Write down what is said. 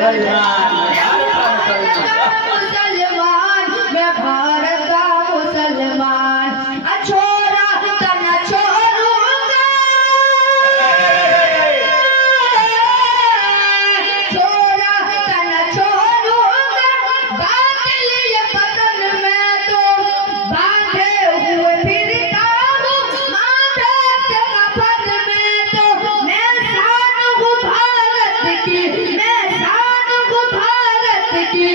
मुसलमान मैं भारत का मुसलमान छोरा तना छोड़ूंगा छोरा तना छोड़ूंगा बादल ये बदन में तो बांधे हुए फिरता हूँ माथे से कफन में तो मैं शान हूँ भारत की मैं शान हूँ भारत की